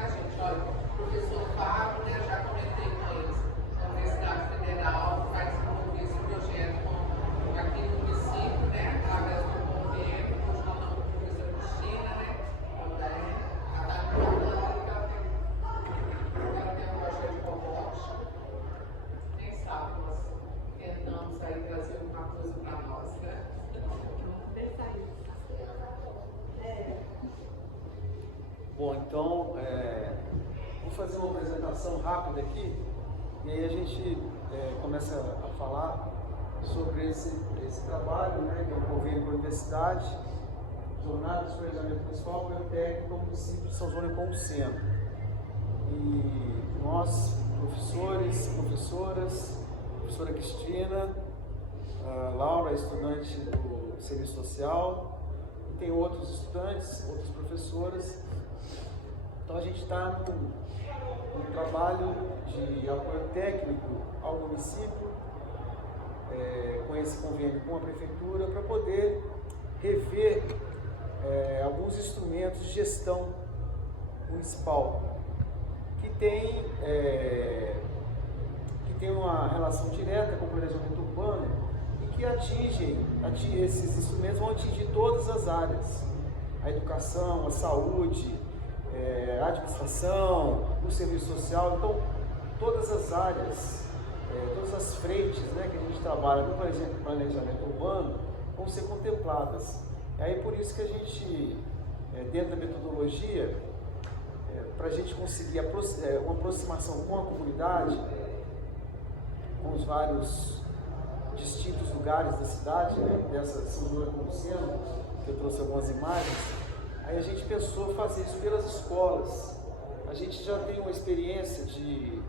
tá, gente? Olha, o professor Fábio, né, já comentei com eles, a Universidade Federal vai desenvolver esse projeto aqui no município, né, através do convênio, hoje nós estamos com a professora Cristina, né, também, ela está me falando que ela tem um projeto de robótica. Quem sabe nós tentamos aí trazer alguma coisa para nós, né? Bom, então, vou fazer uma apresentação rápida aqui e aí a gente começa a falar sobre esse trabalho, né, que é um convênio com a universidade, Jornada de Planejamento Pessoal, Técnico, município de São João Nepomuceno. E nós, professores, professoras, professora Cristina, Laura, estudante do Serviço Social, e tem outros estudantes, outras professoras. Então a gente está num trabalho de apoio técnico ao município, com esse convênio com a prefeitura, para poder rever alguns instrumentos de gestão municipal que tem uma relação direta com o planejamento urbano e que esses instrumentos vão atingir todas as áreas: a educação, a saúde, a administração, o serviço social. Então, todas as áreas, todas as frentes, né, que a gente trabalha no planejamento urbano vão ser contempladas. E aí, por isso que a gente, dentro da metodologia, para a gente conseguir uma aproximação com a comunidade, com os vários distintos lugares da cidade, né, dessa São João Nepomuceno, que eu trouxe algumas imagens, aí a gente pensou fazer isso pelas escolas. A gente já tem uma experiência de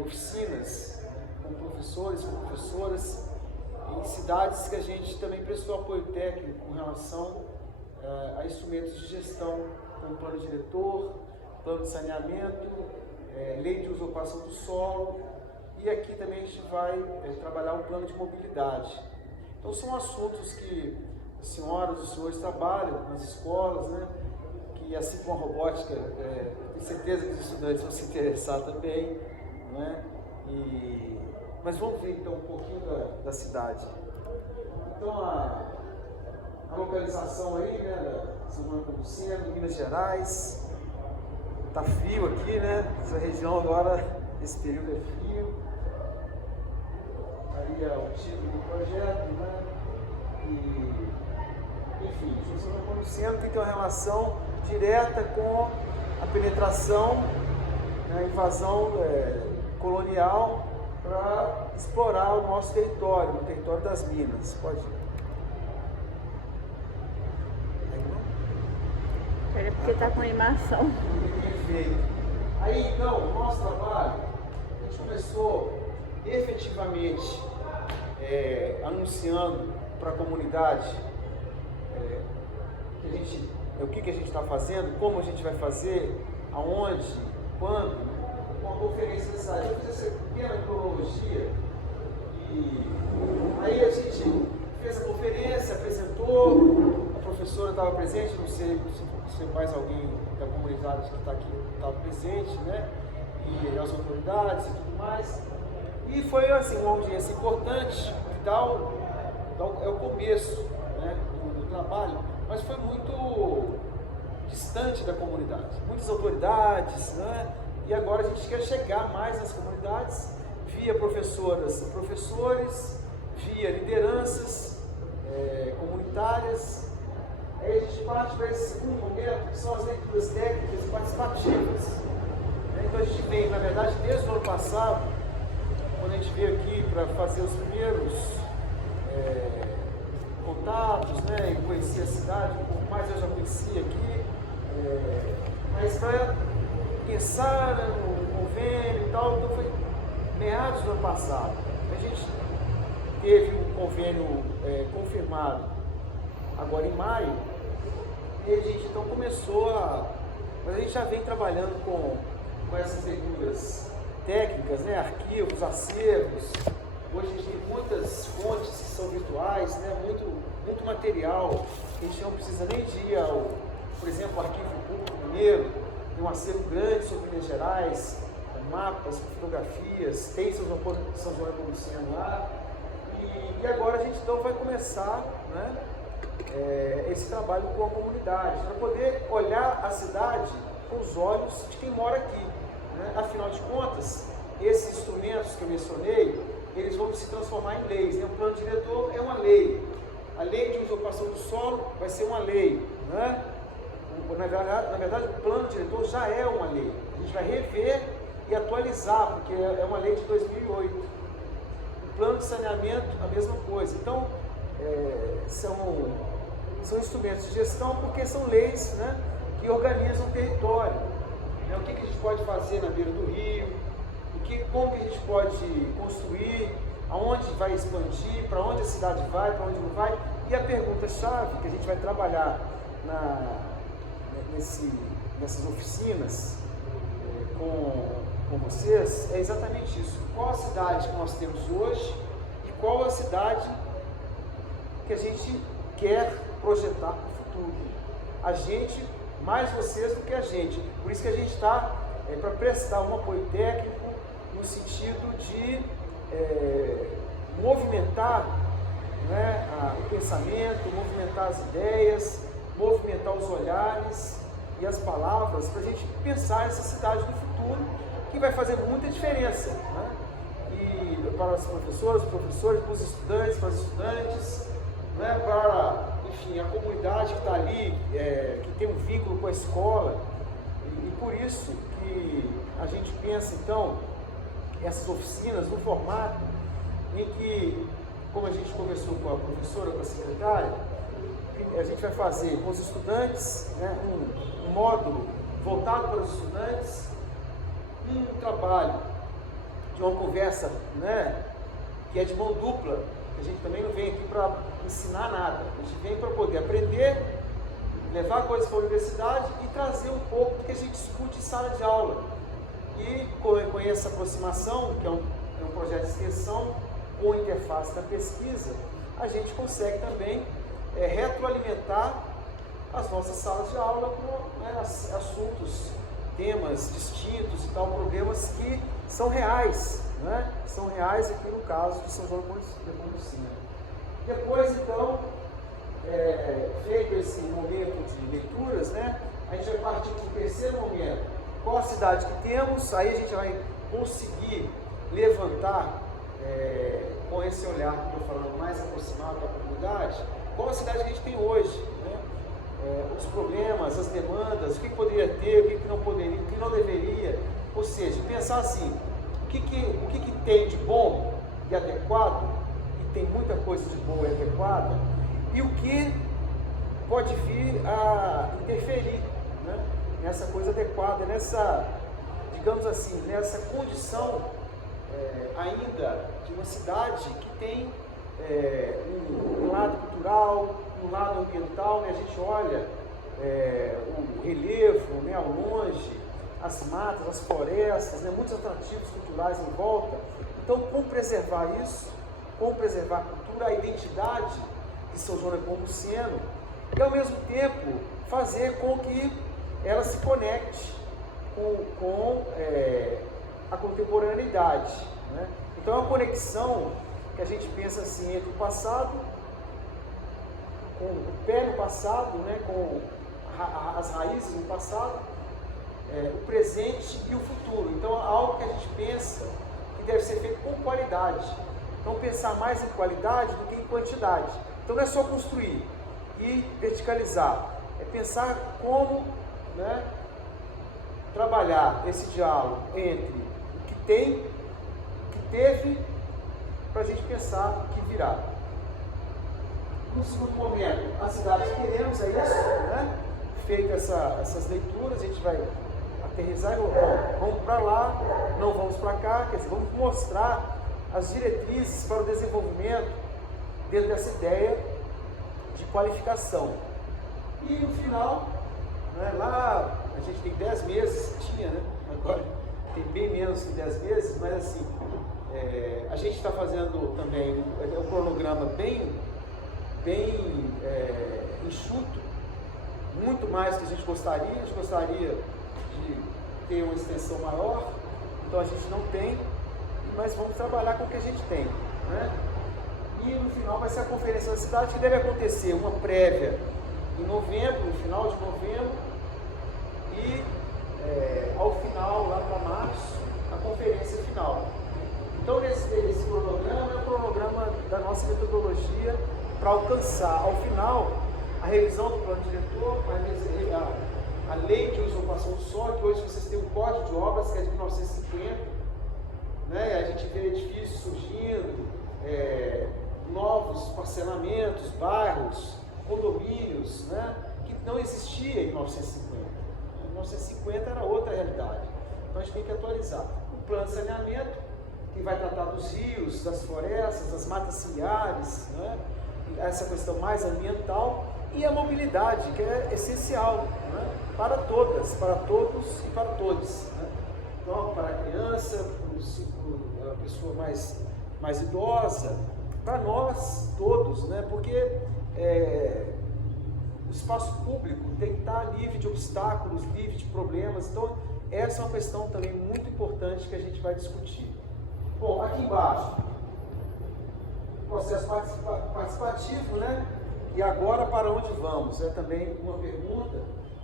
oficinas com professores, com professoras, em cidades que a gente também prestou apoio técnico com relação a instrumentos de gestão, como plano diretor, plano de saneamento, lei de usurpação do solo, e aqui também a gente vai trabalhar um plano de mobilidade. Então são assuntos que as senhoras e os senhores trabalham nas escolas, né? Que assim como a robótica, tenho certeza que os estudantes vão se interessar também, né? Mas vamos ver então um pouquinho da cidade. Então a localização aí, né, da São João Nepomuceno, Minas Gerais. Tá frio aqui, né? Essa região agora, esse período é frio. Aí é o título do projeto, né? Enfim, o São João Nepomuceno tem que ter uma relação direta com a penetração, né, a invasão colonial para explorar o nosso território, o território das Minas. Pode ir. É porque está com animação. Perfeito. Aí então, o nosso trabalho, a gente começou efetivamente anunciando para a comunidade o que a gente está fazendo, como a gente vai fazer, aonde, quando, uma conferência necessária. Eu fiz essa pequena cronologia e aí a gente fez a conferência, apresentou, a professora estava presente, não sei se mais alguém da comunidade que está aqui estava presente, né? E as autoridades e tudo mais. E foi assim, uma audiência importante, é o começo, né, do trabalho, mas foi muito distante da comunidade. Muitas autoridades, né? E agora a gente quer chegar mais nas comunidades, via professoras e professores, via lideranças comunitárias. Aí a gente parte para esse segundo momento, que são as leituras técnicas e participativas. Então a gente vem, na verdade, desde o ano passado, quando a gente veio aqui para fazer os primeiros contatos, né, e conhecer a cidade, um pouco mais eu já conhecia aqui, mas para pensar no convênio e tal, então foi meados do ano passado. A gente teve um convênio confirmado agora em maio, e a gente então mas a gente já vem trabalhando com essas leituras técnicas, né, arquivos, acervos. Hoje a gente tem muitas fontes que são virtuais, né, muito material, que a gente não precisa nem de ir por exemplo, o Arquivo Público Mineiro, tem um acervo grande sobre Minas Gerais, mapas, fotografias, tem São João Nepomuceno lá. E agora a gente então vai começar, né, esse trabalho com a comunidade, para poder olhar a cidade com os olhos de quem mora aqui. Né? Afinal de contas, esses instrumentos que eu mencionei, eles vão se transformar em leis. Né? O plano diretor é uma lei. A lei de usurpação do solo vai ser uma lei. Né? Na verdade, o plano diretor já é uma lei. A gente vai rever e atualizar, porque é uma lei de 2008. O plano de saneamento, a mesma coisa. Então, são instrumentos de gestão porque são leis, né, que organizam o território. Né? O que a gente pode fazer na beira do rio, como que a gente pode construir, aonde vai expandir, para onde a cidade vai, para onde não vai. E a pergunta-chave que a gente vai trabalhar nessas oficinas com vocês é exatamente isso. Qual a cidade que nós temos hoje e qual a cidade que a gente quer projetar para o futuro. A gente, mais vocês do que a gente. Por isso que a gente está para prestar um apoio técnico no sentido de movimentar, né, o pensamento, movimentar as ideias, movimentar os olhares e as palavras para a gente pensar essa cidade do futuro, que vai fazer muita diferença, né? E para os professores, para os estudantes, para as estudantes, né, para, enfim, a comunidade que está ali, que tem um vínculo com a escola. E por isso que a gente pensa, então, essas oficinas no formato em que, como a gente conversou com a professora, com a secretária, a gente vai fazer com os estudantes, né, um módulo voltado para os estudantes, um trabalho de uma conversa, né, que é de mão dupla. A gente também não vem aqui para ensinar nada, a gente vem para poder aprender, levar coisas para a universidade e trazer um pouco do que a gente discute em sala de aula. E com essa aproximação, que é um projeto de extensão com interface da pesquisa, a gente consegue também retroalimentar as nossas salas de aula com, né, assuntos, temas distintos e tal, problemas que são reais, né? São reais aqui no caso de São João Nepomuceno. Depois, então, feito esse momento de leituras, né, a gente vai partir para o terceiro momento. Qual a cidade que temos? Aí a gente vai conseguir levantar, com esse olhar que eu estou falando, mais aproximado da comunidade, qual a cidade que a gente tem hoje, né? Os problemas, as demandas, o que poderia ter, o que não poderia, o que não deveria. Ou seja, pensar assim, o que tem de bom e adequado, e tem muita coisa de boa e adequada, e o que pode vir a interferir, né, nessa coisa adequada, nessa, digamos assim, nessa condição ainda de uma cidade que tem um lado cultural, um lado ambiental, né? A gente olha o relevo, né, ao longe, as matas, as florestas, né, muitos atrativos culturais em volta. Então, como preservar isso, como preservar a cultura, a identidade de São João Nepomuceno, e ao mesmo tempo fazer com que ela se conecte com a contemporaneidade, né? Então é uma conexão que a gente pensa assim entre o passado, com o pé no passado, né, com as raízes no passado, o presente e o futuro. Então é algo que a gente pensa que deve ser feito com qualidade. Então pensar mais em qualidade do que em quantidade. Então não é só construir e verticalizar, é pensar como, né, trabalhar esse diálogo entre o que tem, o que teve, para a gente pensar o que virá. No segundo momento, a cidade que queremos é isso, né? Feito essas leituras, a gente vai aterrissar e vamos para lá, não vamos para cá, quer dizer, vamos mostrar as diretrizes para o desenvolvimento dentro dessa ideia de qualificação. E no final, né, lá a gente tem 10 meses, tinha, né? Agora tem bem menos que 10 meses, mas assim, a gente está fazendo também um cronograma bem enxuto, muito mais do que a gente gostaria. A gente gostaria de ter uma extensão maior, então a gente não tem, mas vamos trabalhar com o que a gente tem, né? E no final vai ser a conferência da cidade, que deve acontecer uma prévia em novembro, no final de novembro, e ao final, lá para março, a conferência final. Então esse cronograma é o cronograma da nossa metodologia para alcançar, ao final, a revisão do plano diretor, a lei de usurpação do solo, que hoje vocês têm um código de obras que é de 1950, né? A gente vê edifícios surgindo, novos parcelamentos, bairros, condomínios, né? Que não existia em 1950. Em 1950 era outra realidade. Então a gente tem que atualizar. O plano de saneamento, que vai tratar dos rios, das florestas, das matas ciliares, né? Essa questão mais ambiental, e a mobilidade, que é essencial, né? Para todas, para todos e para todos, né? Então, para a criança, para a pessoa mais idosa, para nós todos, né? Porque o espaço público tem que estar livre de obstáculos, livre de problemas. Então, essa é uma questão também muito importante que a gente vai discutir. Bom, aqui embaixo, processo participativo, né? E agora para onde vamos? É também uma pergunta.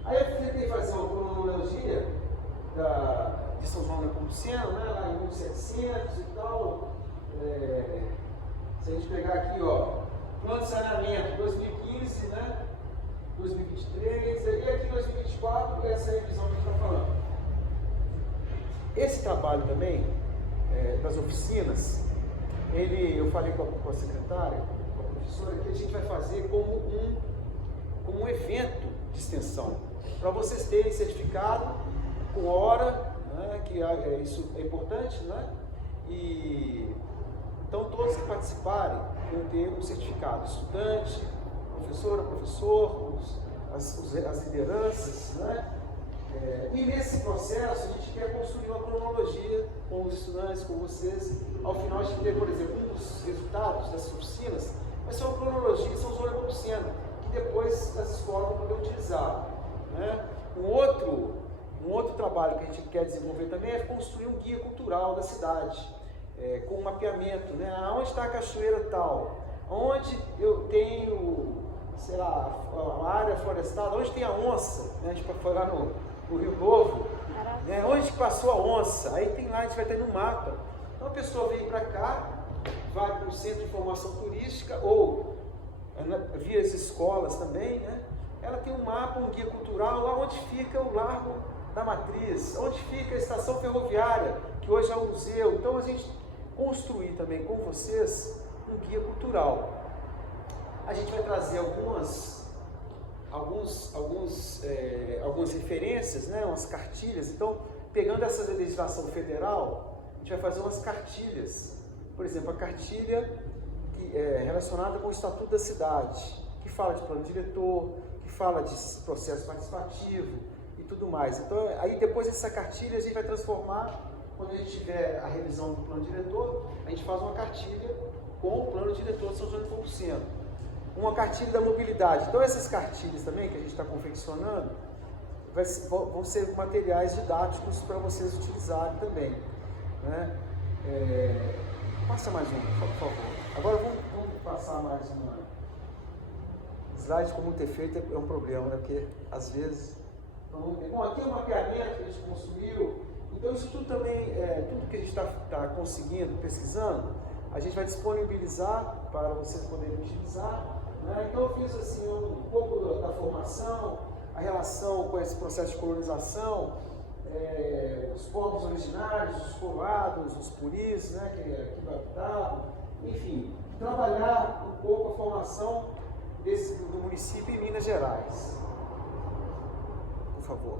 Aí eu tentei fazer uma cronologia de São João Nepomuceno, né? Lá em 1700 e tal. Se a gente pegar aqui, ó, plano de saneamento 2015, né? 2023, e aqui 2024, essa é a revisão que a gente está falando. Esse trabalho também, das oficinas, eu falei com a secretária, com a professora, que a gente vai fazer como um evento de extensão, para vocês terem certificado com hora, né, que isso é importante, né? E então todos que participarem vão ter um certificado, estudante, professora, professor, as lideranças, né? E nesse processo a gente quer construir uma cronologia com os estudantes, com vocês. Ao final a gente tem, por exemplo, um dos resultados dessas oficinas vai ser uma cronologia de São João Nepomuceno, que depois as escolas vão poder utilizar, né? Um outro trabalho que a gente quer desenvolver também é construir um guia cultural da cidade, com um mapeamento, né? Onde está a cachoeira tal, onde eu tenho, sei lá, a área florestada, onde tem a onça, né? A gente foi lá no Rio Novo, né? Onde passou a onça, aí tem lá, a gente vai ter no mapa. Então a pessoa vem para cá, vai para o centro de informação turística, ou via as escolas também, né? Ela tem um mapa, um guia cultural, lá onde fica o Largo da Matriz, onde fica a estação ferroviária, que hoje é um museu. Então a gente construir também com vocês um guia cultural. A gente vai trazer algumas referências, né, umas cartilhas. Então, pegando essa legislação federal, a gente vai fazer umas cartilhas. Por exemplo, a cartilha que é relacionada com o Estatuto da Cidade, que fala de plano diretor, que fala de processo participativo e tudo mais. Então, aí depois dessa cartilha a gente vai transformar, quando a gente tiver a revisão do plano diretor, a gente faz uma cartilha com o plano diretor de São João Nepomuceno. Uma cartilha da mobilidade. Então essas cartilhas também que a gente está confeccionando vão ser materiais didáticos para vocês utilizarem também, né? Passa mais um, por favor. Agora vamos passar mais uma slide. Com muito efeito é um problema, né? Porque às vezes... Bom, aqui é um mapeamento que a gente construiu. Então isso tudo também, tudo que a gente está conseguindo, pesquisando, a gente vai disponibilizar para vocês poderem utilizar. Então eu fiz assim, um pouco da formação, a relação com esse processo de colonização, os povos originários, os coroados, os puris, né, que habitavam, enfim, trabalhar um pouco a formação do município em Minas Gerais. Por favor.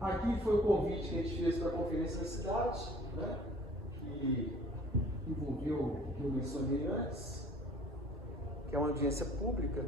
Aqui foi o convite que a gente fez para a Conferência da Cidade, né, que envolveu o que eu mencionei antes, que é uma audiência pública,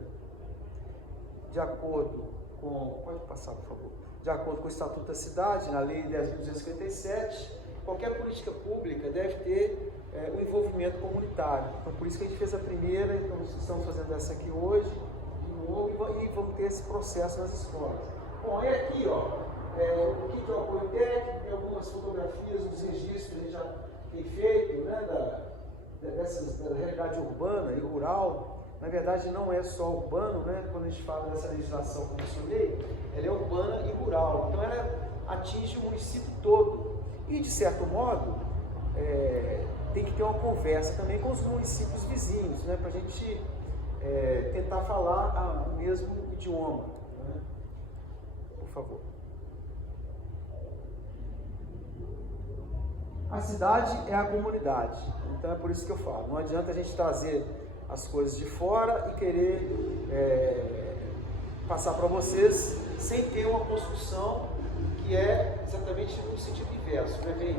de acordo com... Pode passar, por favor. De acordo com o Estatuto da Cidade, na Lei 10.257, qualquer política pública deve ter o envolvimento comunitário. Então, por isso que a gente fez a primeira, então estamos fazendo essa aqui hoje, de novo e vamos ter esse processo nas escolas. Bom, aí aqui, ó, o que é o apoio técnico, tem algumas fotografias dos registros que a gente já tem feito, né, da realidade urbana e rural. Na verdade, não é só urbano, né? Quando a gente fala dessa legislação, como eu mencionei, ela é urbana e rural. Então, ela atinge o município todo. E, de certo modo, tem que ter uma conversa também com os municípios vizinhos, né? Para a gente tentar falar o mesmo idioma. Né? Por favor. A cidade é a comunidade. Então, é por isso que eu falo. Não adianta a gente trazer as coisas de fora e querer passar para vocês sem ter uma construção que é exatamente no sentido inverso, né? Vem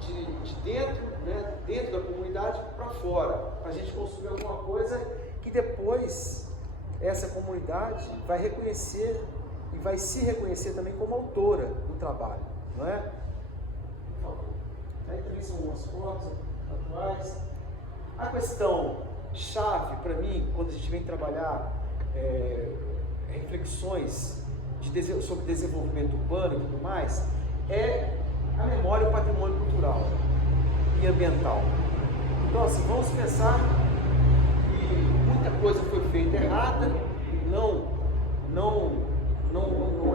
de dentro, né? Dentro da comunidade para fora, para a gente construir alguma coisa que depois essa comunidade vai reconhecer e vai se reconhecer também como autora do trabalho, não é? Por favor. Aí também são umas fotos atuais. A questão chave para mim, quando a gente vem trabalhar reflexões sobre desenvolvimento urbano e tudo mais, é a memória e o patrimônio cultural e ambiental. Então, assim, vamos pensar que muita coisa foi feita errada, não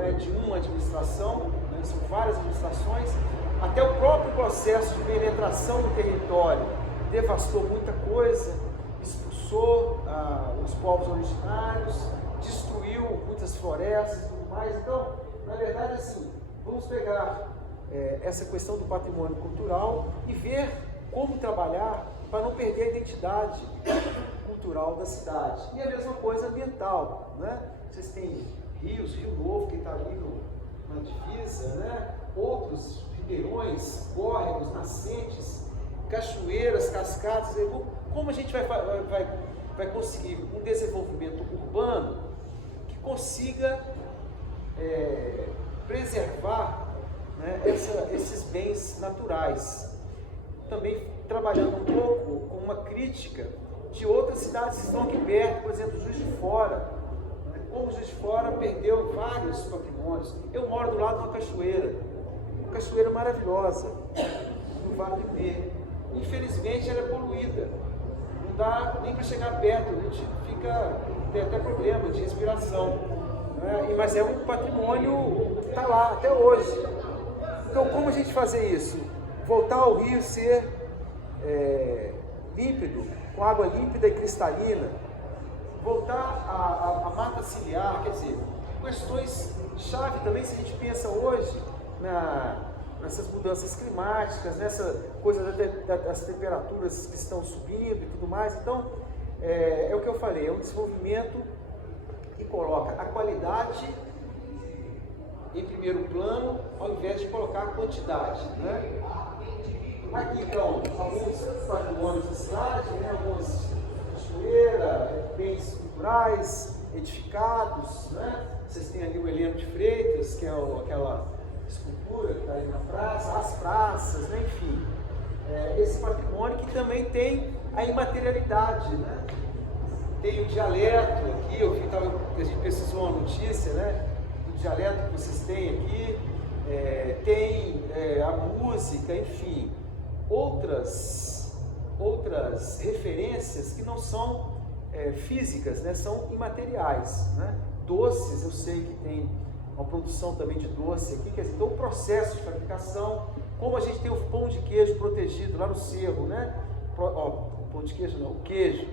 é de uma administração, né? São várias administrações, até o próprio processo de penetração no território devastou muita coisa, expulsou os povos originários, destruiu muitas florestas e tudo mais. Então, na verdade, assim, vamos pegar essa questão do patrimônio cultural e ver como trabalhar para não perder a identidade cultural da cidade. E a mesma coisa ambiental, né? Vocês têm rios, Rio Novo, que está ali na divisa, né? Outros ribeirões, córregos, nascentes, cachoeiras, cascadas. Como a gente vai conseguir um desenvolvimento urbano que consiga preservar, né, esses bens naturais? Também trabalhando um pouco com uma crítica de outras cidades que estão aqui perto, por exemplo, Juiz de Fora. Como Juiz de Fora perdeu vários patrimônios. Eu moro do lado de uma cachoeira maravilhosa, no Vale do Ipê. Infelizmente ela é poluída, não dá nem para chegar perto, a gente tem até problema de respiração, né? Mas é um patrimônio que está lá até hoje. Então, como a gente fazer isso? Voltar ao rio ser límpido, com água límpida e cristalina, voltar à mata ciliar, quer dizer, questões chave também se a gente pensa hoje nessas mudanças climáticas, nessa coisa das temperaturas que estão subindo e tudo mais. Então, é o que eu falei, é um desenvolvimento que coloca a qualidade em primeiro plano, ao invés de colocar a quantidade, né? Aqui, então, alguns patrimônios da cidade, né? Algumas cachoeiras, bens culturais, edificados, né? Vocês têm ali o Heleno de Freitas, que é aquela escultura que está ali na praça, as praças, né? Enfim, esse patrimônio que também tem a imaterialidade, né? Tem o dialeto aqui, a gente precisou uma notícia, né? Do dialeto que vocês têm aqui, tem a música, enfim, outras referências que não são físicas, né? São imateriais, né? Doces, eu sei que tem uma produção também de doce aqui, quer dizer, então o processo de fabricação, como a gente tem o pão de queijo protegido lá no cerro, né? Pão de queijo não, o queijo,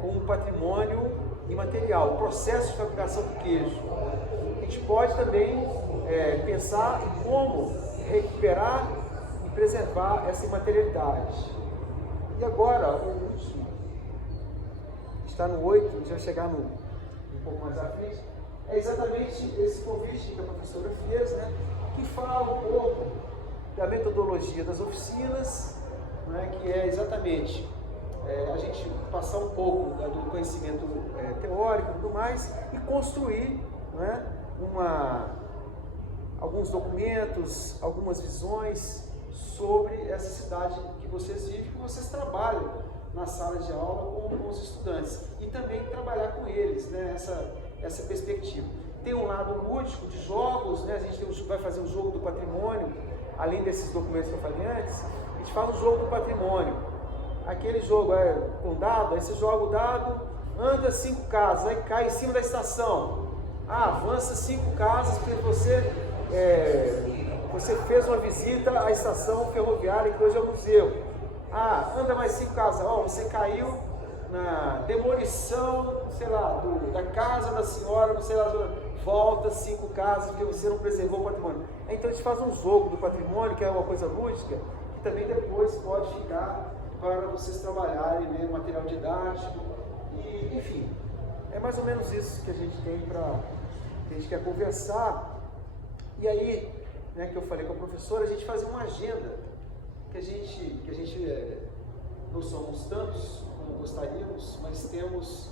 como um patrimônio imaterial, o processo de fabricação do queijo. A gente pode também pensar em como recuperar e preservar essa imaterialidade. E agora, o último, está no 8, a gente vai chegar um pouco mais à frente, é exatamente esse convite que a professora fez, né, que fala um pouco da metodologia das oficinas, né, que é exatamente a gente passar um pouco do conhecimento teórico e tudo mais e construir, né, alguns documentos, algumas visões sobre essa cidade que vocês vivem, que vocês trabalham na sala de aula com os estudantes e também trabalhar com eles, né, essa perspectiva. Tem um lado lúdico de jogos, né, a gente vai fazer o jogo do patrimônio, além desses documentos que eu falei antes, a gente faz o jogo do patrimônio. Aquele jogo com dado, aí você joga o dado, anda 5 casas, aí cai em cima da estação. Avança 5 casas porque você fez uma visita à estação ferroviária que hoje é um museu. Anda mais 5 casas, você caiu na demolição, sei lá, da casa da senhora, não sei lá, volta 5 casas porque você não preservou o patrimônio. Então a gente faz um jogo do patrimônio, que é uma coisa lúdica, que também depois pode ficar para vocês trabalharem, né, material didático, e, enfim, é mais ou menos isso que a gente tem que a gente quer conversar. E aí, né, que eu falei com a professora, a gente faz uma agenda, que a gente não somos tantos como gostaríamos, mas temos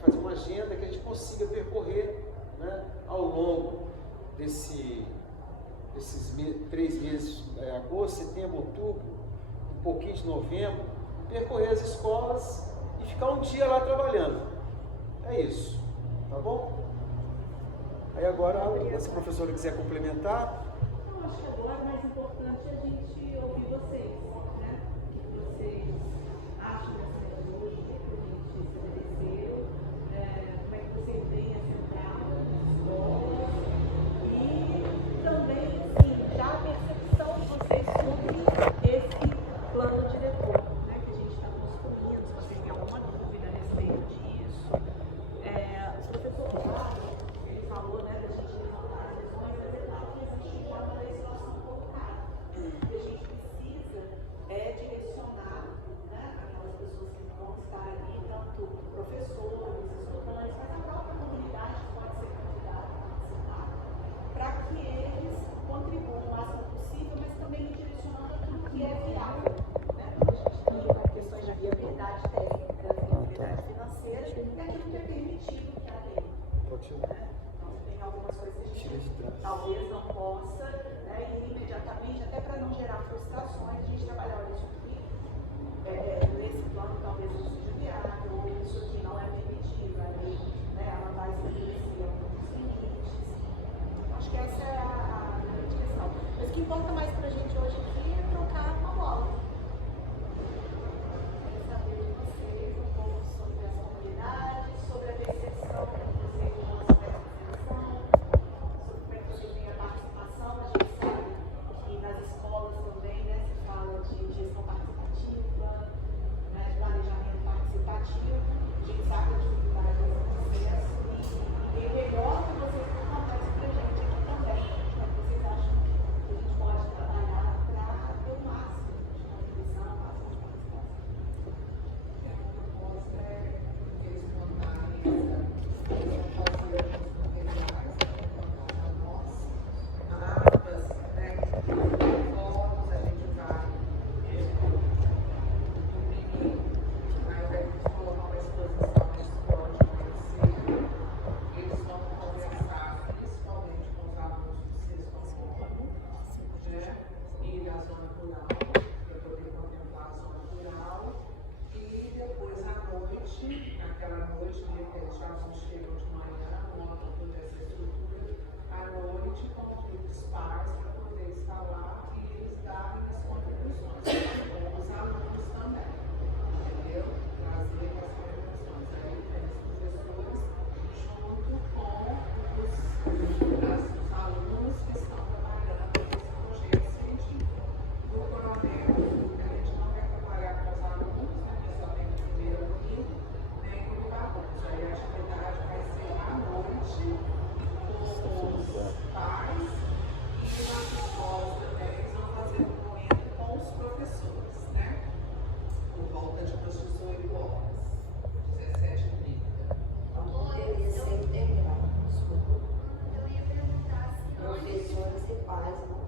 fazer uma agenda que a gente consiga percorrer, né, ao longo desses 3 meses, agosto, setembro, outubro, um pouquinho de novembro, percorrer as escolas e ficar um dia lá trabalhando. É isso, tá bom? Aí agora, se a professora quiser complementar. Eu acho que agora é mais importante a gente ouvir vocês, né? O que vocês acham dessa metodologia que a gente estabeleceu, como é que vocês veem essa entrada nas escolas e também, sim, já a percepção de vocês sobre esse plano diretor, né? Que a gente está construindo, se vocês têm alguma dúvida a respeito disso. Os professores ele falou, né, da gente levantar as questões, mas é claro que existe já uma legislação colocada. E a gente precisa direcionar, né, aquelas pessoas que vão estar ali, tanto professores, estudantes, mas a própria comunidade pode ser convidada a participar, para que eles contribuam o máximo possível, mas também direcionando aquilo que é viável. Né? A gente tem questões de viabilidade técnica, viabilidade financeira, e aquilo que é permitido que a lei. Então, tem algumas coisas que a gente talvez não possa, né, ir imediatamente, até para não gerar frustrações, a gente trabalhar isso aqui, nesse plano talvez não seja viável, ou isso aqui não é permitido, a lei, né, ela vai estabelecer alguns limites. Acho que essa é a grande questão. Mas o que importa mais para a gente hoje aqui é trocar uma bola. Saber de vocês um pouco sobre as comunidades, sobre a percepção que vocês vão sobre como é que vocês têm a participação. A gente sabe que nas escolas também, né, se fala de gestão participativa, né, de planejamento participativo. A gente sabe a dificuldade desse processo e é melhor que vocês conversem para a gente aqui também. Como vocês acham que a gente pode trabalhar para ter o máximo de contribuição, o máximo de participação? A proposta é que eles montarem fazer alguns materiais, para nós, mapas, né, fotos, a gente vai imprimir, aí vai colocar uma exposição na escola de conhecer, eles vão conversar principalmente com os alunos do 6º ano, né, e da zona rural, para poder contemplar a zona rural. E depois à noite, aquela noite, de repente, os alunos chegam de manhã, montam toda essa estrutura, à noite, convidam os pais para poder estar lá e eles darem as contribuições, com os alunos também, entendeu? Trazer as contribuições. Aí tem os professores junto com os alunos que estão trabalhando nesse projeto científico. No coronel, a gente não vai trabalhar com os alunos, né, que só tem o primeiro domingo, nem com o bagunço. Aí a atividade vai ser à noite, com os pais, e nas escolas também eles vão fazer um momento com os professores, né? Por volta de umas 18 horas, 17h30. Eu ia ser integral, desculpa. Eu ia perguntar se professores e pais não.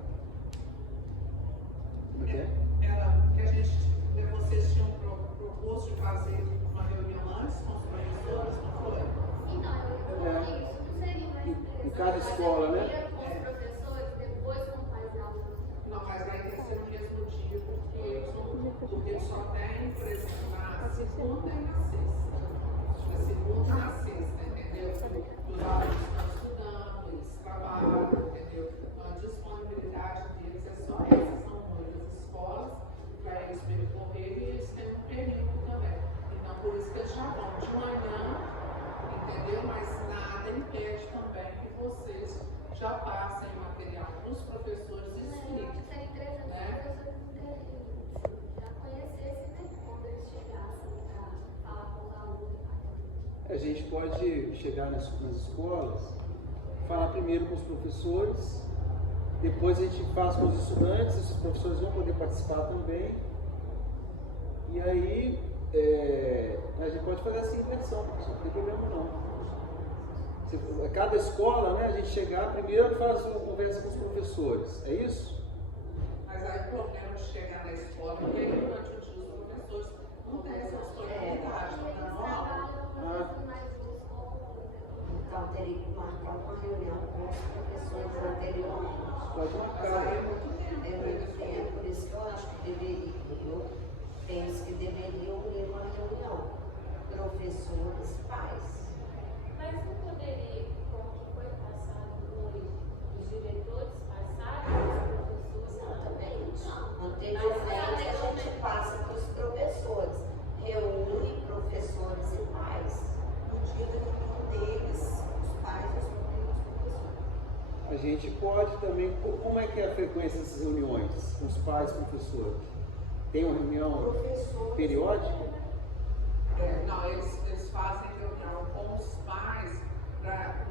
Como é que é? Era que vocês tinham proposto de fazer uma reunião antes com os professores, não foi? Então, eu falei isso, não seria mais interessante. Em cada escola, né? Primeiro com os professores, depois com pais e alunos. Não, mas vai ter que ser no mesmo dia, porque só tem, por exemplo, na segunda e na sexta. Na segunda impede também que vocês já passem o material para os professores e expliquem. Seria interessante Né? se os professores já conhecessem, né? Quando eles chegassem para falar com os alunos. A gente pode chegar nas escolas, falar primeiro com os professores, depois a gente faz com os estudantes, esses professores vão poder participar também. E aí a gente pode fazer essa inversão, não tem problema não. Cada escola, né, a gente chegar primeiro faz uma conversa com os professores, é isso? Mas aí o problema de chegar na escola, porque aí durante o dia os professores não têm essa disponibilidade, não é aula. Então teria que marcar uma reunião com os professores anteriormente. Pode Mas marcar. aí é muito tempo. É muito tempo, por isso que eu acho que eu penso que deveriam unir uma reunião. Professores, pais. Mas não poderia, como foi passado hoje, os diretores passarem os professores Exatamente. Anteriormente a gente passa para os professores, reúne professores e pais. No dia da reunião deles, os pais e os professores. A gente pode também, como é que é a frequência dessas reuniões com os pais e professores? Tem uma reunião periódica? Não, eles fazem reunião com os pais,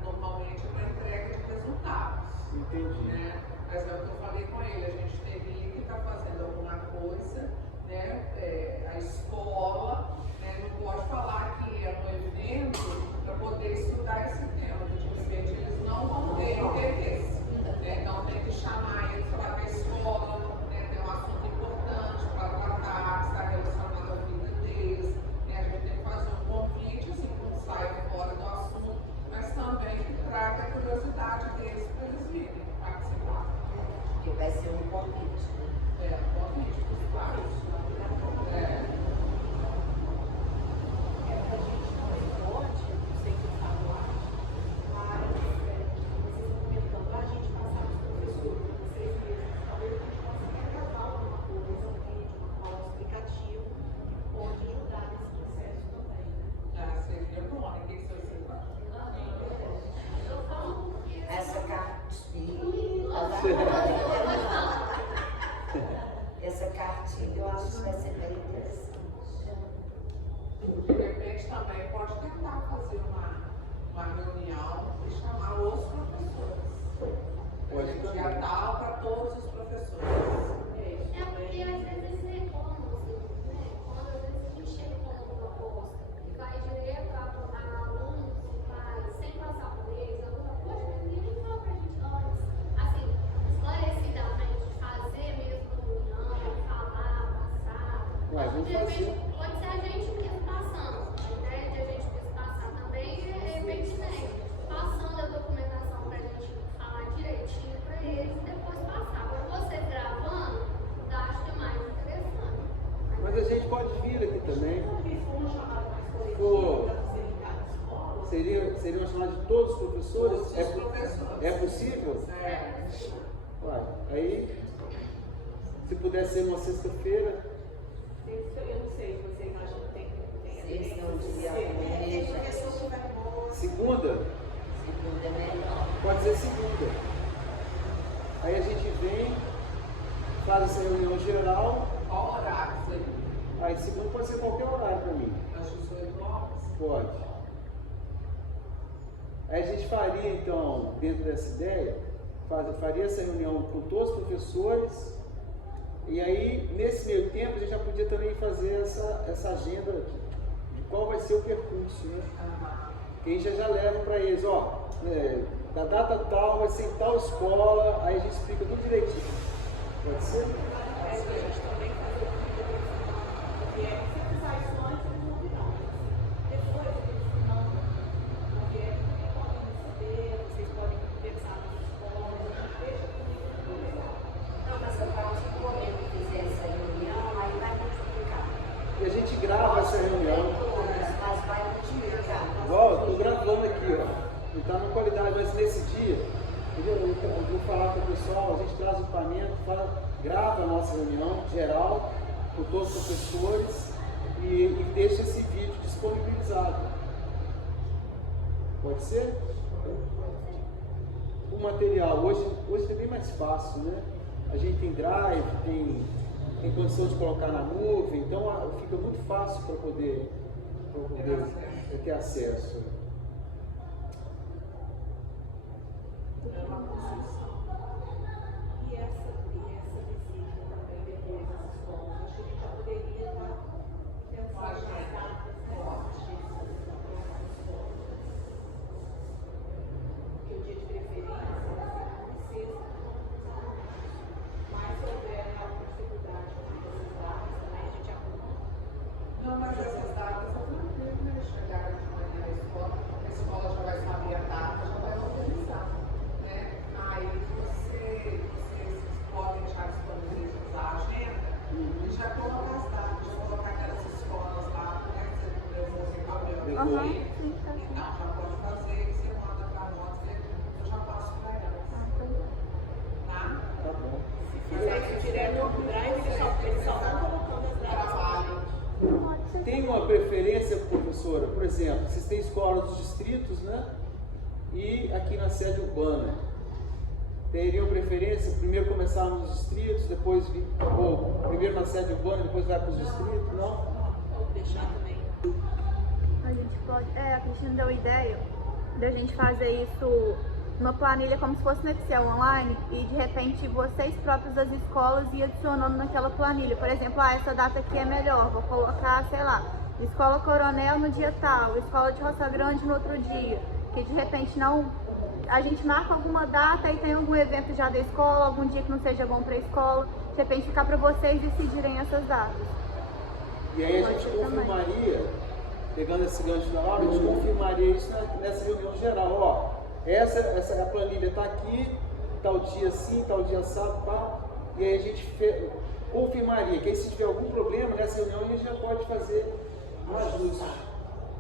normalmente para entrega de resultados. Entendi. Né? Mas é o que eu falei com ele, a gente teria que estar fazendo alguma coisa, né? A escola, né? Não pode falar que é um evento para poder estudar esse tema, de repente eles não vão ter interesse. Né? Então tem que chamar eles para a escola, né? Tem um assunto importante para tratar, que está relacionado à vida deles. Né? A gente tem que fazer um convite, assim, que não saia fora do assunto, mas também que traga a curiosidade deles para eles virem participar. Que vai ser um convite, né? Um convite para os pais. A gente também pode, não sei se falar, mas vocês comentando, a gente passar para os professores, vocês mesmos, talvez a gente possa gravar alguma coisa, um vídeo, uma aula explicativa, que pode ajudar nesse processo também, né? Seria bom, ninguém se observar. Essa cartilha, essa cartilha eu acho que vai ser bem interessante. De repente também pode tentar fazer uma reunião e chamar os professores. Pode Dia também. tal para todos os professores. É porque às vezes eles reclamam, assim, né? Quando às vezes a gente chega com uma proposta e vai direto a alunos e pais, sem passar por eles, alguma coisa, mas ninguém fala pra gente antes, assim, esclarecidamente, fazer mesmo a reunião, falar, passar. Ué, vamos De repente, fazer. pode ser a gente mesmo passando, a ideia de a gente mesmo passar também é bem diferente. Passando a documentação pra gente falar direitinho pra eles e depois passar. Agora você gravando, acho que é mais interessante. Mas a gente pode vir aqui também. Talvez for uma chamada mais coletiva Pô. para você ligar na escola. Seria uma chamada de todos os professores? Todos os professores. É possível? Ué, aí, se puder ser uma sexta-feira, Eu não sei se vocês acham que tem Eles não diziam igreja. segunda, Segunda é melhor. pode ser segunda. Aí a gente vem, faz essa reunião geral, Qual horário seria? aí segunda pode ser qualquer horário para mim. Às 18 horas? Pode. Aí a gente faria então, dentro dessa ideia, faria essa reunião com todos os professores, e aí nesse meio tempo a gente já podia também fazer essa agenda de qual vai ser o percurso, né? Que a gente já leva para eles, ó, da data tal vai ser em tal escola, aí a gente explica tudo direitinho. Pode ser? a gente também fazer o porque se precisar isso antes, eles não virão. Depois eles mandam, porque também podem receber, vocês podem conversar nas escolas, a gente deixa tudo legal. Não, mas a partir do momento que fizer essa reunião, aí vai multiplicar. E a gente grava essa reunião. Mas vai multiplicar. Igual, eu estou gravando aqui, ó. Não está na qualidade, mas nesse dia, eu vou falar com o pessoal, a gente traz o equipamento, grava a nossa reunião geral com todos os professores e deixa esse vídeo disponibilizado. Pode ser? O material, hoje é bem mais fácil, né? A gente tem drive, tem condição de colocar na nuvem, então fica muito fácil para poder ter acesso. E essa visita também depois das escolas, acho que a gente já poderia estar pensando nas datas, porque o dia de preferência é segunda e sexta, mas se houver alguma dificuldade com essas datas também, a gente arruma. Não, mas essas datas são tranquilas, né? Chegaram de manhã na escola, a escola já vai saber a data, já vai organizar, né? Aí vocês podem deixar disponibilizar a agenda e já colocar as datas, já colocar aquelas escolas lá, né? Você cabelo. Aham, sim, tá Então sim. já pode fazer, você manda para nós, eu já passo para elas. Tá? Tá bom. Se fizer isso direto no drive, eles só vão colocando as datas. Trabalho. Pode ser. Tem uma preferência, professora? Por exemplo, vocês têm escola dos distritos, né? E aqui na sede urbana. Teriam preferência? Primeiro começar nos distritos, depois ou primeiro na sede urbana, depois vai para os distritos? Não? Ou deixar também. A gente pode. A Cristina deu a ideia de a gente fazer isso numa planilha como se fosse no Excel online e de repente vocês próprios das escolas ir adicionando naquela planilha. Por exemplo, essa data aqui é melhor, vou colocar, sei lá, Escola Coronel no dia tal, Escola de Roça Grande no outro dia. Que de repente não. A gente marca alguma data e tem algum evento já da escola, algum dia que não seja bom para a escola, de repente ficar para vocês decidirem essas datas. E aí a Pode gente ser também. confirmaria, pegando esse gancho da aula, a gente confirmaria isso nessa reunião geral. Ó, essa planilha está aqui, tal dia sim, tal dia assado, pá. E aí a gente confirmaria que aí se tiver algum problema nessa reunião a gente já pode fazer um ajuste.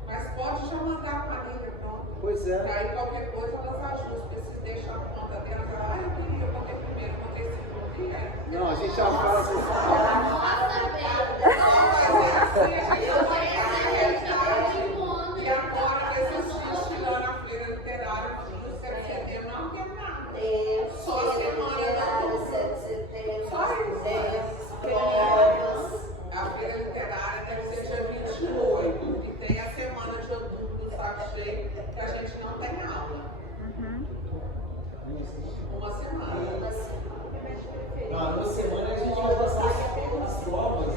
Mas pode já mandar a planilha, pronto. Pois é. Aí qualquer coisa elas ajustam, porque se deixar a conta delas, eu queria poder primeiro, poder segundo, e Não, a gente já faz isso. E agora, desses dias tirando a feira literária, no 7 de setembro, não tem nada. Só semana da Só isso. A feira literária deve ser dia 28, e tem a semana de outubro do saco cheio, que a gente não tem aula. Uma semana. Na outra semana a gente vai passar as provas.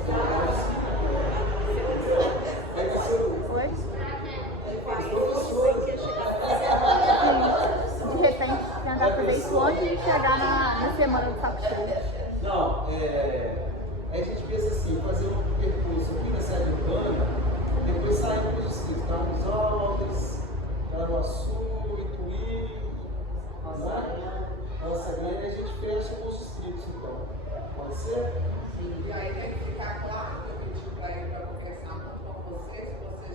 Vai ser o Oi? professor. De repente tentar fazer isso antes de chegar na semana do saco cheio. Não, aí a gente pensa assim, fazer um percurso aqui na sede urbana, depois sair para os distritos, Carlos Alves, Caraguaçu, Ituí, Nossa Grande, a gente fecha com os distritos então. Pode ser? E aí tem que ficar claro que eu pedi para ele para conversar muito com vocês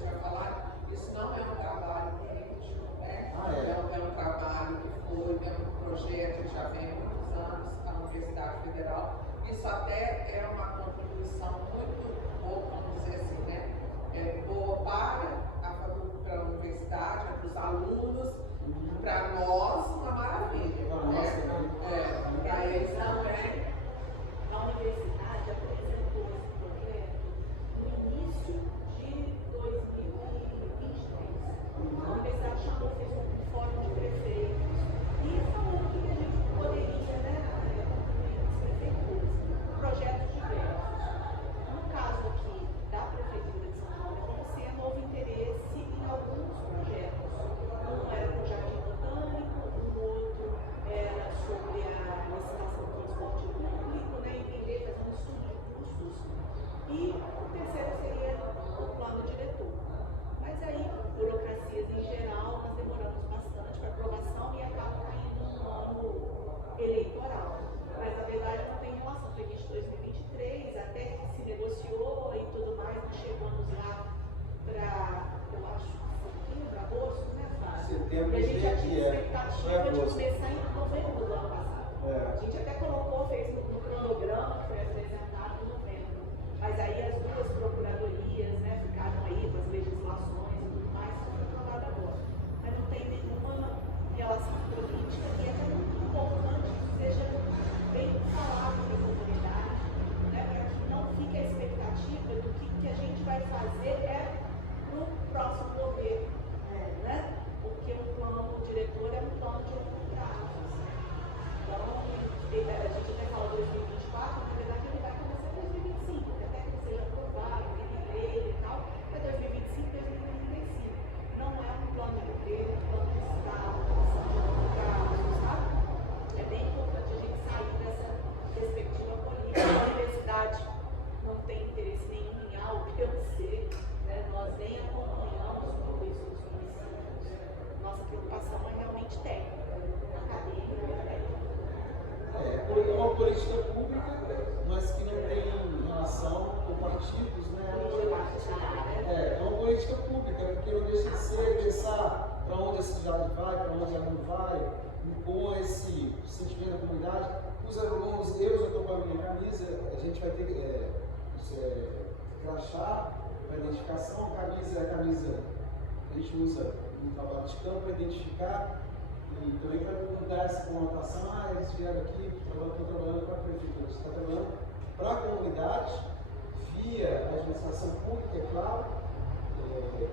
já falaram, isso não é um trabalho político, né? É um trabalho que foi, é um projeto que já vem há muitos anos na Universidade Federal. Isso até é uma contribuição muito boa, vamos dizer assim, né? Boa para a universidade, para os alunos, para nós, uma maravilha. Para eles também. A universidade apresentou esse projeto no início de 2023. A universidade chamou, fez um fórum de prefeitos e falou que a gente poderia, né, as prefeituras, projetos diversos. No caso aqui da Prefeitura de São Paulo, sendo houve interesse em alguns projetos. Um era o Jardim Botânico, um outro era sobre a licitação do transporte público, né, entender, fazer um estudo de custos. E o terceiro seria o plano diretor. Mas aí, burocracias em geral, nós demoramos bastante para aprovação e acaba caindo no ano eleitoral. Mas na verdade não tem relação, foi de 2023, até que se negociou e tudo mais, nós chegamos lá para, eu acho, setembro, agosto, né, Fábio? Setembro, E a gente já tinha foi expectativa de agosto. começar em novembro do ano passado. É. A gente até colocou, fez no cronograma que foi apresentado em novembro. Mas aí as duas procuradorias, né, ficaram aí com as legislações e tudo mais, foi aprovado agora. Mas não tem nenhuma crachá para identificação, camisa é a camisa que a gente usa no trabalho de campo para identificar e também para mudar essa conotação. Eles vieram aqui, estão trabalhando para a prefeitura, está trabalhando para a comunidade, via a administração pública, é claro.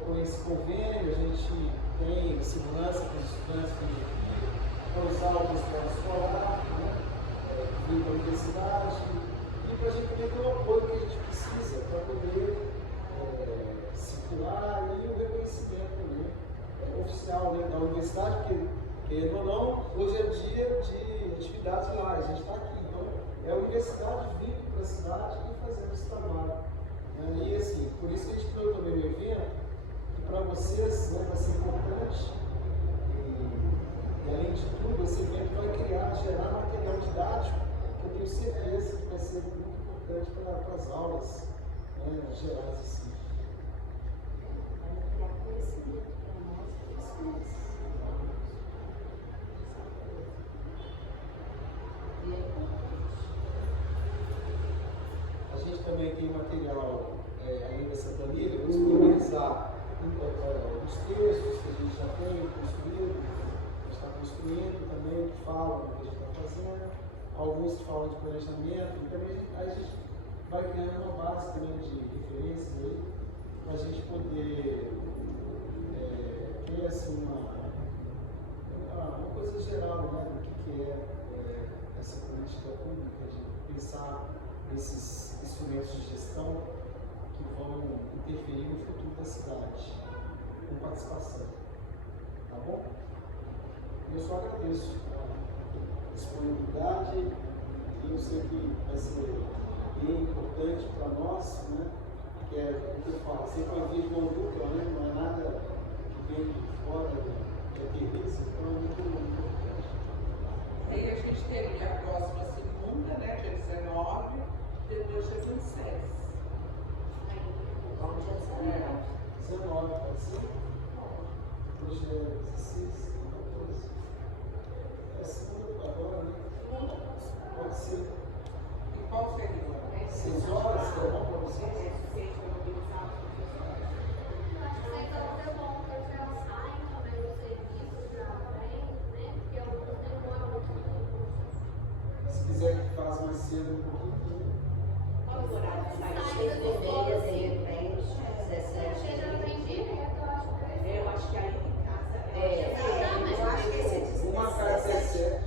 Com esse convênio, a gente tem segurança para os estudantes que vêm aqui, para usar o transporte escolar, vir para a universidade, e para a gente também ter o apoio que a gente precisa para poder circular e o reconhecimento oficial da universidade, porque, querendo ou não, hoje é dia de atividades lá, a gente está aqui, então é a universidade vindo para a cidade e fazendo esse trabalho. E assim, por isso que a gente criou também o evento, que para vocês vai ser importante, e além de tudo, esse evento vai gerar material didático, que eu tenho certeza que vai ser muito importante para as aulas gerais assim. Vai criar conhecimento para nós, e é importante. A gente também tem material, além dessa planilha, vou disponibilizar os textos que a gente já tem construído, a gente está construindo também, que falam do que a gente está fazendo, alguns que falam de planejamento, e também a gente vai criando uma base também de referências aí, para a gente poder ter assim, uma coisa geral, né, do que é essa política pública, de pensar esses instrumentos de gestão que vão interferir no futuro da cidade, com participação. Tá bom? Eu só agradeço a disponibilidade e eu sei que vai ser bem importante para nós, né? Que é o que eu falo, sempre uma via de mão dupla, né? Não é nada que vem de fora da TV, então é muito importante. Aí a gente teria a próxima segunda, né, dia 19, depois dia 26. Vamos dia 19. 19, pode ser? Hoje é 16, 14. É segunda agora, né? Pode ser. E qual seria? 6 horas, é bom para vocês? É bom que eles já saem também do serviço, já aprendem, né? Porque alguns demoram muito. Se quiser que faça mais cedo um pouquinho. Qual o horário? Sai 6h30, de repente, 17h. Você já aprende direto, eu acho que Eu acho que aí em casa Eu acho que esse é 17. Uma cara até 7.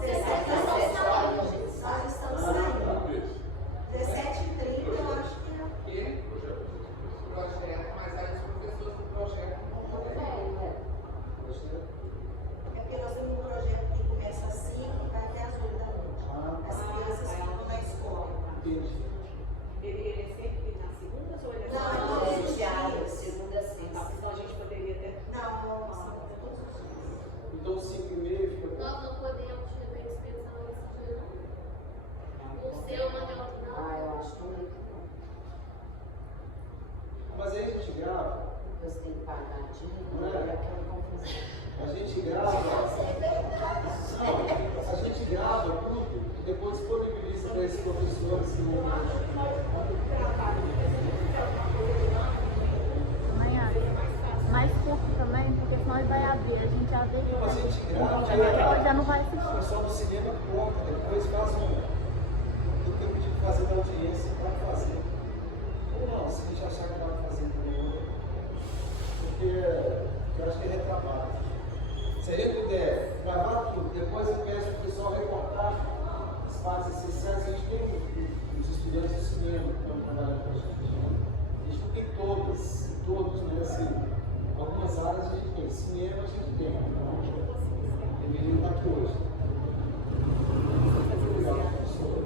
17 às 7 horas, gente. Nós estamos saindo. 17h30, eu acho que é. Que projeto, mas aí os professores do projeto não vão poder. É porque nós temos um projeto que começa às 5 e vai até às 8 da noite. As crianças ficam na escola. Entendi. Ele é sempre nas segundas ou ele é Não, só é nas todos os segundas? dias, segunda a sexta. Então a gente poderia ter. Não, segunda todos os dias. Então 5h30 fica bom. Nós não podemos também dispensar esse dia, não. O seu não é o final. Eu acho também que não. Mas aí a gente grava. Você tem que pagar dinheiro, é aquela confusão. A gente grava. Não, a gente grava tudo e depois disponibiliza para esses professores que não. Amanhã. Mais curto também, porque senão ele vai abrir. A gente já vê Não, a gente grava. que já não vai O assistir. pessoal do cinema corta, depois faz do que eu pedi para fazer da audiência para fazer. Ou não, se a gente achar que dá para fazer também. Porque eu acho que é retrabalho. Se a gente puder gravar tudo, depois eu peço para o pessoal recortar as partes essenciais. A gente tem os estudantes de cinema que estão trabalhando com a gente. A gente não tem todos, né? Assim, algumas áreas a gente tem. Cinema a gente tem. Deveria estar aqui hoje. Obrigado, professor.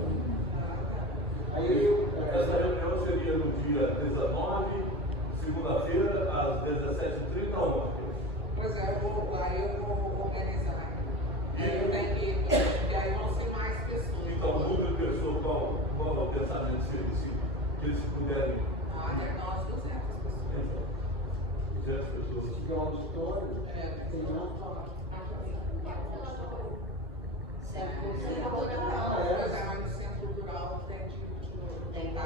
Aí Essa reunião seria no dia 19, segunda-feira, às 17h30 ou Pois é, aí eu vou organizar. Aí eu tenho que. E aí vão ser mais pessoas. Então, o número de pessoas, qual é o pensamento se eles puderem? É nós 200 pessoas. 200 pessoas. se tiver um auditório, tem não. Centro Pois cultural. é, mas no centro rural tem Tem tá?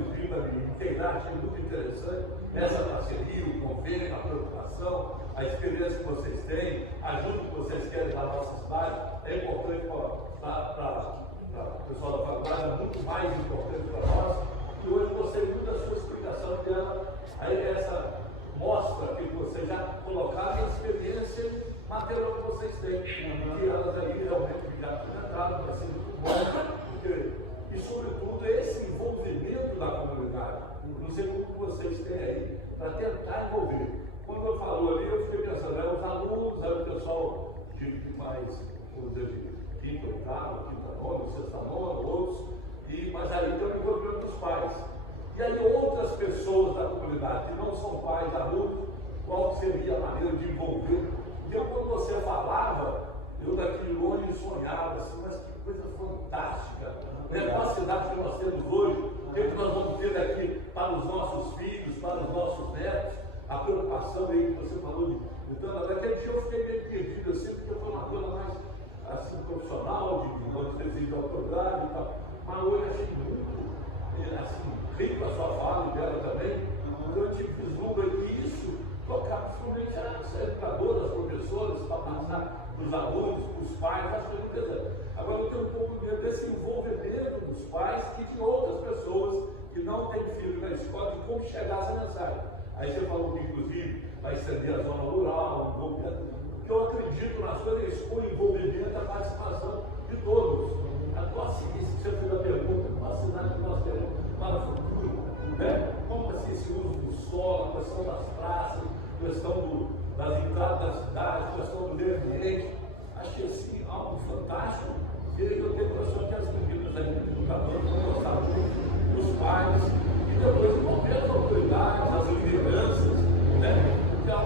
eles vindo a me inteirar, achei muito interessante essa parceria, o convênio, a preocupação, a experiência que vocês têm, a ajuda que vocês querem da nossa cidade, é importante para o pessoal da faculdade, é muito mais importante para nós. E hoje gostei muito da sua explicação dela, aí essa mostra que vocês já colocaram a experiência material que vocês têm, que elas aí realmente já apresentaram, vai ser muito bom, porque, e sobretudo esse envolvimento da comunidade, não sei como vocês têm aí, para tentar envolver. Quando eu falo ali, eu fiquei pensando, os alunos, o pessoal de mais, vamos dizer, de quinta, oitava, quinta, nona, sexta, nona, outros, mas aí tem o envolvimento dos pais. E aí outras pessoas da comunidade que não são pais, alunos, qual seria a maneira de envolver? E eu, quando você falava, eu daqui longe sonhava assim, mas que coisa fantástica, né? Com a cidade que nós temos hoje, o que nós vamos ter daqui para os nossos filhos, para os nossos netos, a preocupação aí que você falou de tanto. Naquele dia eu fiquei meio perdido assim, porque foi uma coisa mais assim, profissional, de desenho de autoridade e tal. Mas hoje achei muito assim, rico a sua fala e dela também. Então eu tive vislumbre que isso tocar principalmente as educadoras, as professoras, para passar para os alunos, para os pais, acho que não quer dizer. Agora eu tenho um pouco de medo desse envolvimento dos pais e de outras pessoas que não têm filho na escola, de como chegar essa mensagem. Aí você falou que inclusive vai estender a zona rural, o envolvimento, porque eu acredito nas coisas, o envolvimento, a participação de todos. A tua ciência, que você fez a pergunta, qual a cidade que nós queremos para o futuro, né? Como assim esse uso do solo, a questão das praças, a questão das entradas da cidade, a questão do meio ambiente. Achei assim algo fantástico. E eu tenho a impressão que as meninas aí do educador vão gostar muito, os pais, e depois envolver as autoridades, as lideranças, né? Então,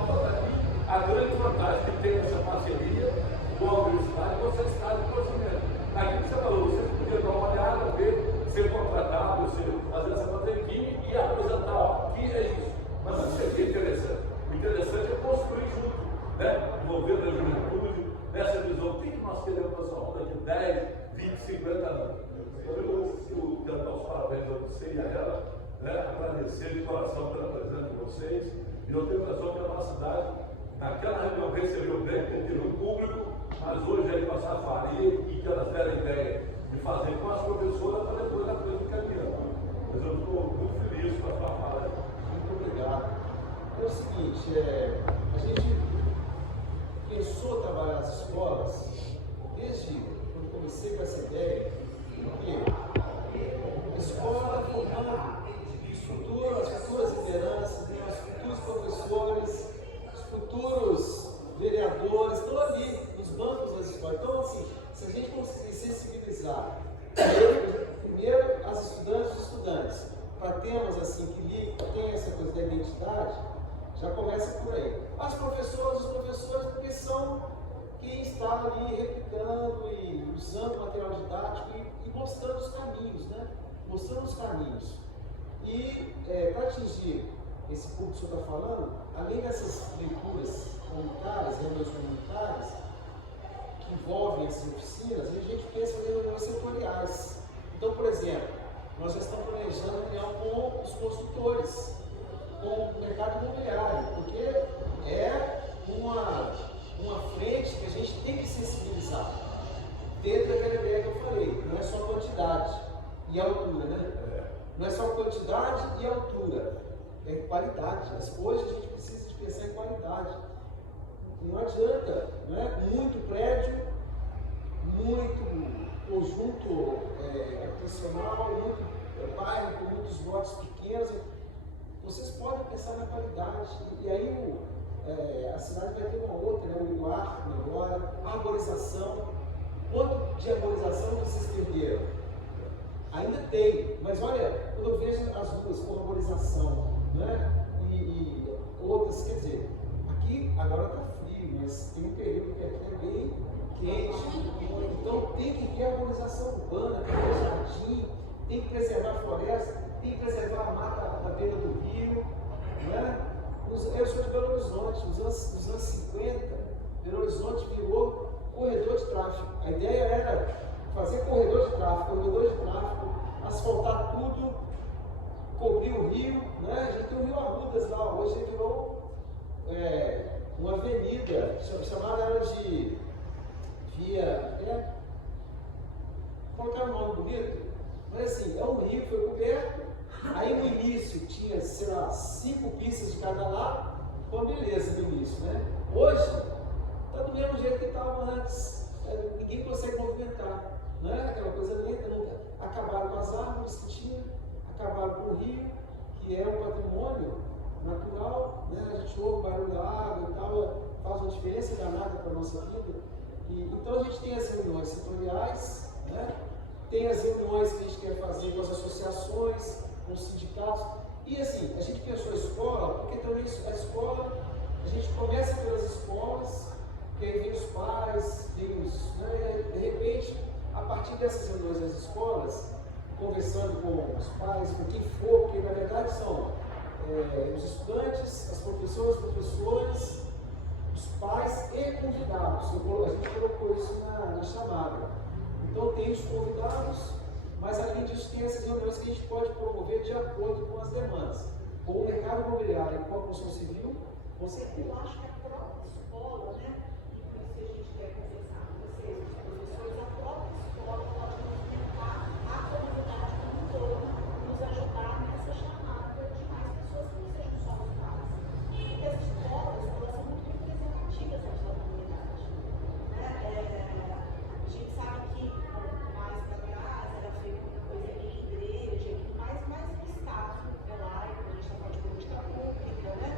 a grande vantagem que tem essa parceria com a universidade, você está de conhecimento. Aqui que você falou, você podia dar uma olhada, ver, ser contratado, você fazer essa bateria e apresentar, ó, que é isso. Mas não seria interessante. O interessante é construir junto, né? Envolvendo a juventude, nessa visão. O que nós queremos nessa onda de 10, 20, 50 anos? Eu quero dar os parabéns a você e a ela, né? Agradecer de coração pela presença de vocês. E eu tenho a impressão que a nossa cidade, naquela reunião, recebeu bem, porque teve um público, mas hoje aí com a Safaria e que elas deram a ideia de fazer com as professoras para depois a coisa caminhando. Mas eu estou muito feliz com a sua fala. Muito obrigado. É o seguinte, a gente pensou trabalhar nas escolas desde quando comecei com essa ideia, porque a escola formando as futuras lideranças, né, os futuros professores, os futuros vereadores, estão ali nos bancos das escolas. Então, assim, se a gente conseguir sensibilizar primeiro as estudantes e estudantes para temas assim que tem essa coisa da identidade, já começa por aí. As professoras, os professores, porque são quem está ali replicando e usando material didático e mostrando os caminhos, né? Mostrando os caminhos. E para atingir esse público que o senhor está falando, além dessas leituras comunitárias, reuniões comunitárias, que envolvem essas oficinas, a gente pensa em reuniões setoriais. Então, por exemplo, nós já estamos planejando reunião com os construtores, com o mercado imobiliário, porque é uma frente que a gente tem que sensibilizar. Dentro daquela ideia que eu falei, não é só quantidade e altura, né? Não é só quantidade e altura, é qualidade. Mas hoje a gente precisa de pensar em qualidade. E não adianta, não é? Muito prédio, muito conjunto habitacional, muito bairro com muitos lotes pequenos. Vocês podem pensar na qualidade. E aí a cidade vai ter uma outra, né? O ar melhora, a arborização. Quanto de arborização vocês perderam? Ainda tem, mas olha, quando eu vejo as ruas com arborização, né? E outras, quer dizer, aqui agora está frio, mas tem um período que aqui é bem quente, então tem que ter arborização urbana, tem que ter jardim, tem que preservar a floresta, tem que preservar a mata da beira do rio, né? Eu sou de Belo Horizonte, nos anos 50, Belo Horizonte virou corredor de tráfego. A ideia era fazer corredor de tráfego, asfaltar tudo rio, né? A gente tem o Rio Arrudas lá, hoje ele virou uma avenida, chamada ela de via. Colocar um nome bonito, mas assim, é um rio que foi coberto, aí no início tinha, sei lá, 5 pistas de cada lado, foi beleza no início, né? Hoje, está do mesmo jeito que estava antes, ninguém consegue movimentar, né? Aquela coisa lenta, nunca. Acabaram com as árvores que tinha, acabaram com o rio, que é um patrimônio natural, né? A gente ouve o barulho da água e tal, faz uma diferença danada para a nossa vida. Então a gente tem as reuniões setoriais, né? Tem as reuniões que a gente quer fazer com as associações, com os sindicatos. E assim, a gente pensou a escola, porque também a escola, a gente começa pelas escolas, que aí vem os pais, né? De repente, a partir dessas reuniões das escolas, conversando com os pais, com quem for, porque na verdade são os estudantes, as professoras, professores, os pais e convidados. A gente colocou isso na chamada. Então tem os convidados, mas além disso tem essas reuniões que a gente pode promover de acordo com as demandas. Com o mercado imobiliário e com a construção civil, com certeza. Eu acho que a própria escola, né? E por isso que a gente quer conversar com vocês, os professores, a própria escola pode movimentar a comunidade como um todo, nos ajudar nessa chamada de mais pessoas que não sejam só os pais. Porque as escolas, elas são muito representativas da sua comunidade. Né? A gente sabe que mais para trás era feita muita coisa em igreja, mas mais no estado é laico, a gente está falando de política pública, né?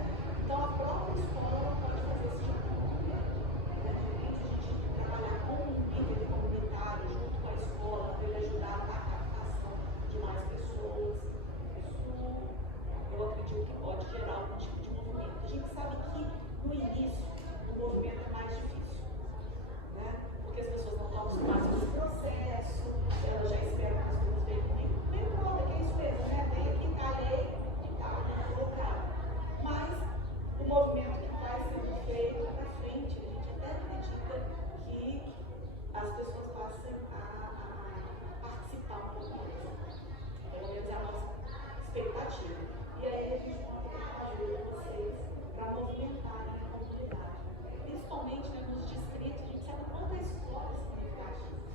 Então a própria escola pode fazer esse tipo de movimento. De repente a gente trabalhar com um líder comunitário junto com a escola para ele ajudar na captação de mais pessoas. Isso eu acredito que pode gerar algum tipo de movimento. A gente sabe que no início o movimento é mais difícil, né? Porque as pessoas não estão acostumadas com esse processo, elas já esperam que as coisas venham bem pronta, que é isso mesmo, né? Tem aqui, tá a lei e tal, colocado. Mas o movimento que vai sendo feito para frente, a gente até acredita que as pessoas passem a participar um pouco mais. Pelo menos é a nossa expectativa. E aí a gente conta com a ajuda de vocês para movimentarem a comunidade. Principalmente, né, nos distritos, a gente sabe quantas escolas são negativas.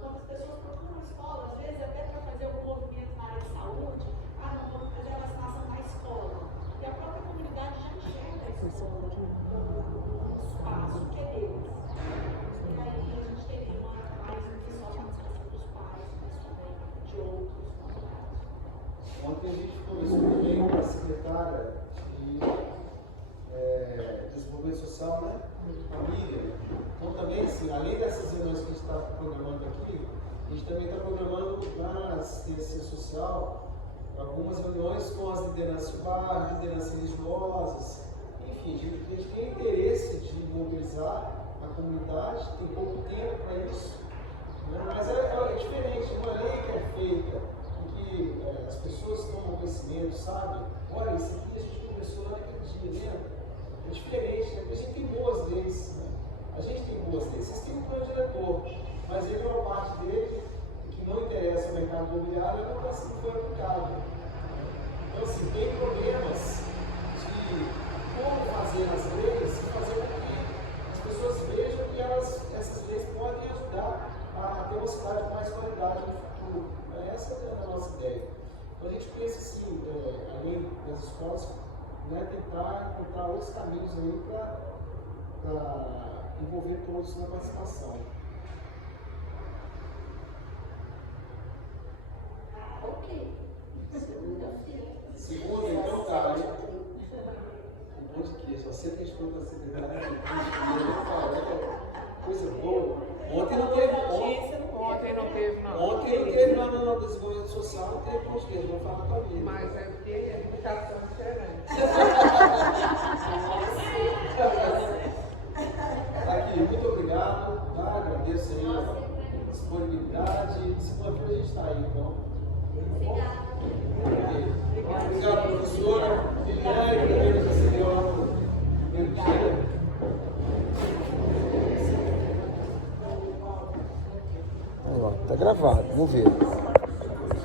Quantas pessoas procuram a escola, às vezes até para fazer algum movimento na área de saúde, não vamos fazer a vacinação na escola. E a própria comunidade já enxerga a escola como um espaço que é deles. E aí a gente teria mais do que só a participação dos pais, mas também de outros convidados. Ontem a gente conversou também com a secretária de Desenvolvimento Social, né? Família. Então também, assim, além dessas reuniões que a gente está programando aqui, a gente também está programando na assistência social algumas reuniões com as lideranças de bairro, lideranças religiosas, enfim, a gente tem interesse de mobilizar a comunidade, tem pouco tempo para isso, né? Mas é diferente, uma lei que é feita em que as pessoas tomam conhecimento, sabem, olha, isso aqui a gente começou lá naquele dia, lembra? É diferente, né? Porque a gente tem boas leis, né? A gente tem boas leis, vocês têm um plano diretor, mas ele é uma parte dele que não interessa ao mercado imobiliário, não está sendo aplicado. Então, assim, tem problemas de como fazer as leis e fazer com que as pessoas vejam que essas leis podem ajudar a ter uma cidade com mais qualidade no futuro. Essa é a nossa ideia. Então, a gente pensa, assim, além das escolas, né, tentar encontrar outros caminhos aí para envolver todos na participação. Ok. Segunda-feira. Segunda, então tá. Um monte de queijo. Você tem escuta a secretária. Coisa boa. Ontem não teve. Ontem não teve, não. Ontem não teve lá no desenvolvimento social, não teve pão de queijo. Vamos falar com a vida. Mas é porque a educação é diferente. Aqui, muito obrigado. Tá? Agradeço aí a disponibilidade. Segunda-feira a gente está aí, então. Obrigada. Obrigado, professora. Liliane, que recebeu lá no primeiro dia. Está gravado, vamos ver.